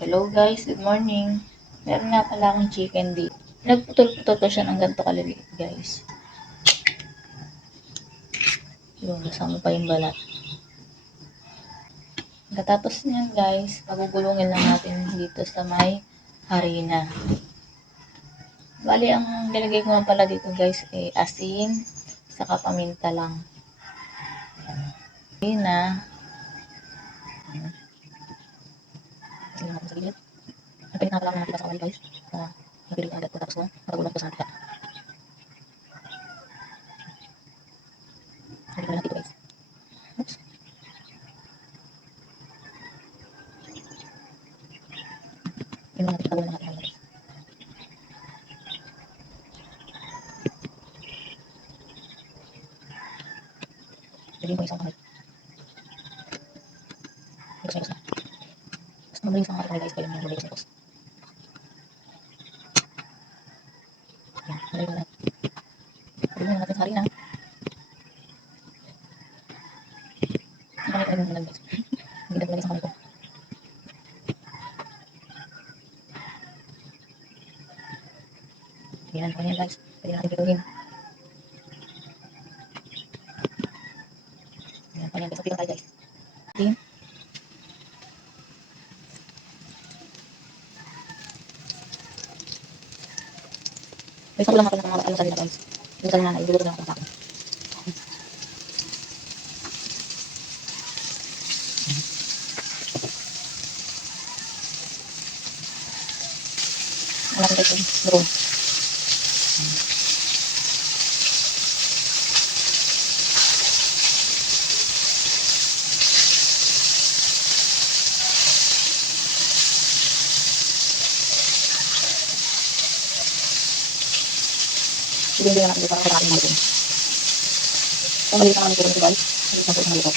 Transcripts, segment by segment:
Hello guys, good morning. Meron nga pala akong chicken dito. Nagputol-putol ko siya ng ganito kaliliit guys. Yun, kasama pa yung balat. Pagkatapos niyan guys, pagugulungin lang natin dito sa may harina. Bali, ang nilagay ko nga pala dito guys, eh, asin, saka paminta lang. Harina. Tingnan natin sa gilid. Napilit na pala natin sa kawali guys. Sa napilit agad tapos ko, magagulang ko sa handa. Hindi ko lang dito guys. Oops. Yun lang natin, tagalan natin guys. Lagyan ko isang kamay. Ikos na ikos na. Mas mabilis ang kamay guys, kaya yung mabilis na ikos. Yan, lagyan ko na. Lagyan na natin sa harina. Ang kamay ko lagyan na guys. Hindi na lagyan sa kamay ko. Yan, ganyan guys. Pwede natin pituhin. Yan, ganyan guys. Okay tayo guys. Atin. Guys, ako lang ako mga ano sa nila guys. Yung sa nanay, duluto lang ako sa akin. Wala ko guys yung Hindi hindi natin dito para kailangan natin. Kung maliit ang aming tulong guys, maliit na po ang maliit.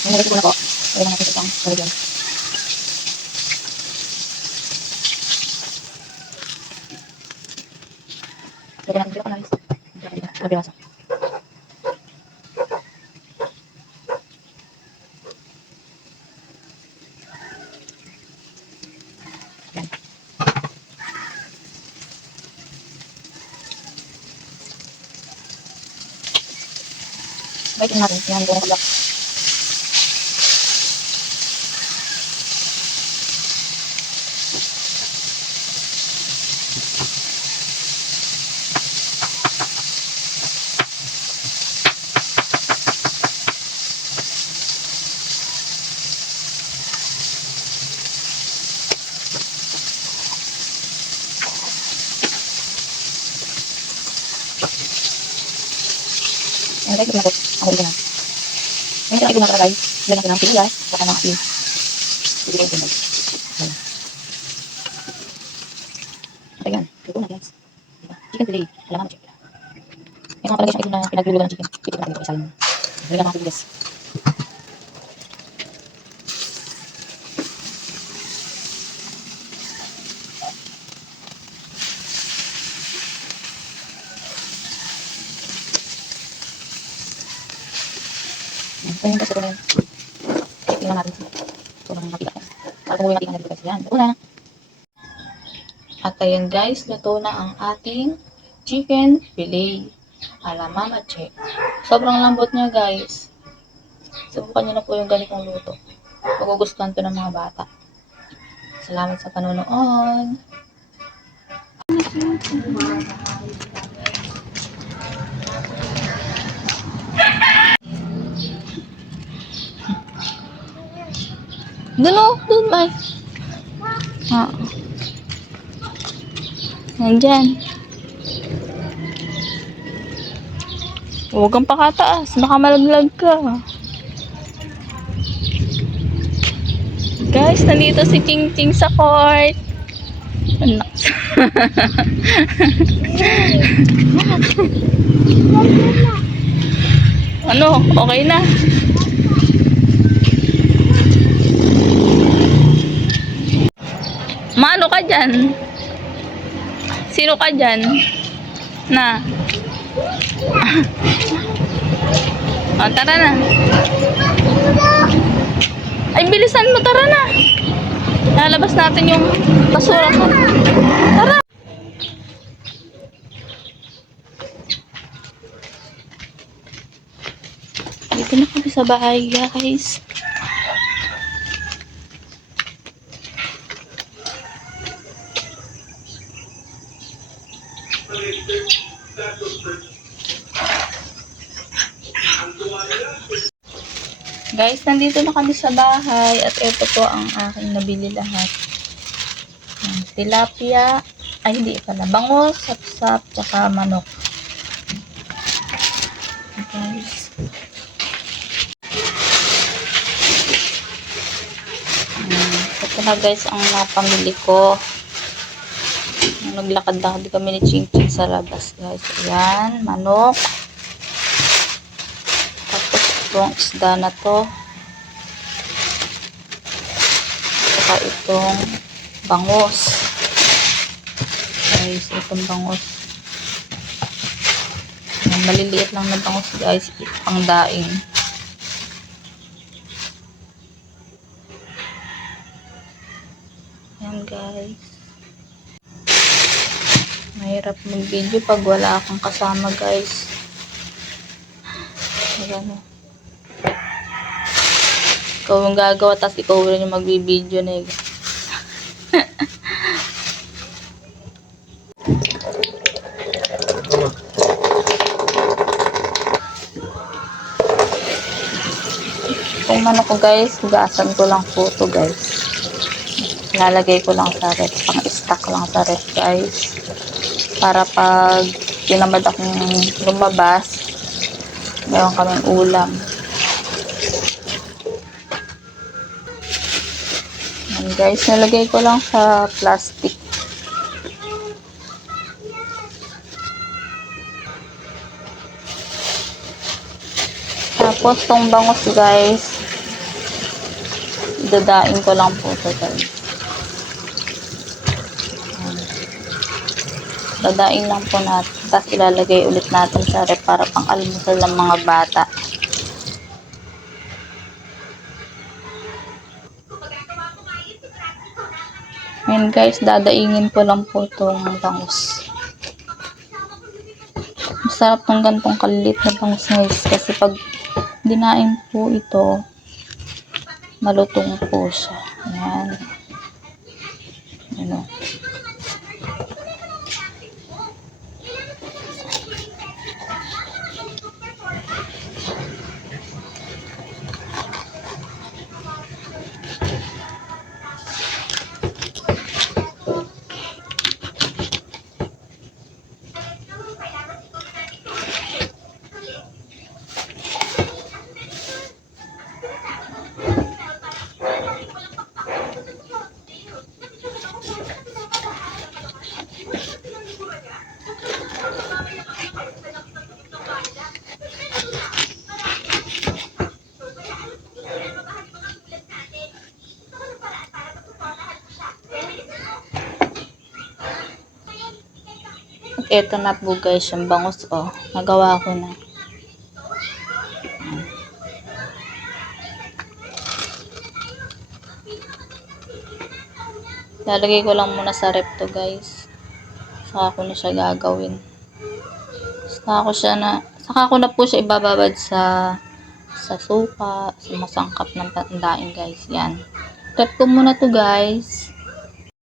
Ang nalagay ko na po, kailangan natin itong lalagyan. Lagyan natin sila guys. Mabirasa. Yan. Baitin natin. Yan, buong guys, ito na po. Ako na. Ngayon tayo gumagawa guys. Lagyan natin ng sibuyas. Saka ng asin. Sibuyas din guys. Ayan. Ito na guys. Diba? Chicken fillet. Alam mo chicken. Ngayon nga pala guys, ito na pinaglulugan ng chicken. Ito natin ito. Isayin. Lagyan natin guys. Yung gusto ko na yun. Tingnan natin. Ito lang makita guys. Para kumuwi natin ang guys. Yan. Ito na. At ayan guys, luto na ang ating chicken fillet. Ala mama che. Sobrang lambot niya guys. Subukan niyo na po yung ganitong luto. Magugustuhan to ng mga bata. Salamat sa panonood. Doon o, doon may. Ah. Nandyan. Huwag kang pakataas, baka malaglag ka. Guys, nandito si Ching Ching sa court. Anak. Ano? Okay na. Mano ka dyan? Sino ka dyan? Na? oh, tara na. Ay, bilisan mo, tara na. Lalabas natin yung basura mo. Tara. Dito na kami sa bahay, guys. Guys, nandito na kami sa bahay at ito po ang aking nabili lahat. Yan, Tilapia, ay hindi pala, bangos, sapsap, tsaka manok. Guys. Ito na guys ang napamili ko. Naglakad na kami ni Ching Ching sa labas guys. Ayan, manok. Tapos itong isda na to. Saka itong bangos. Guys, itong bangos. Maliliit lang na bangos guys. Pang daing. Ayan guys. Mahirap mag-video pag wala akong kasama guys. Ayan o. Ikaw yung gagawa, tapos ikaw rin yung magbibideo na yun. Kung ano ko guys, hugasan ko lang po to guys. Lalagay ko lang sa ref, pang stock lang sa ref guys. Para pag tinamad akong lumabas, meron kaming ulam. Yan guys, nalagay ko lang sa plastic. Tapos tong bangus guys, dadain ko lang po ito guys. Dadain lang po natin. Tapos ilalagay ulit natin sa rep para pang almusal ng mga bata. Ayan guys, dadaingin ko lang po itong bangus. Masarap ng gantong kalilit na bangus guys. Kasi pag dinain po ito, malutong po siya. Ayan. Ano. At eto na po guys yung bangus oh. Nagawa ko na. Lalagay ko lang muna sa rep to guys. Saka ko na siya gagawin. Saka ko siya na, saka ko na po siya ibababad sa sa suka, sa masangkap ng pandain guys. Yan. Rep ko muna to guys.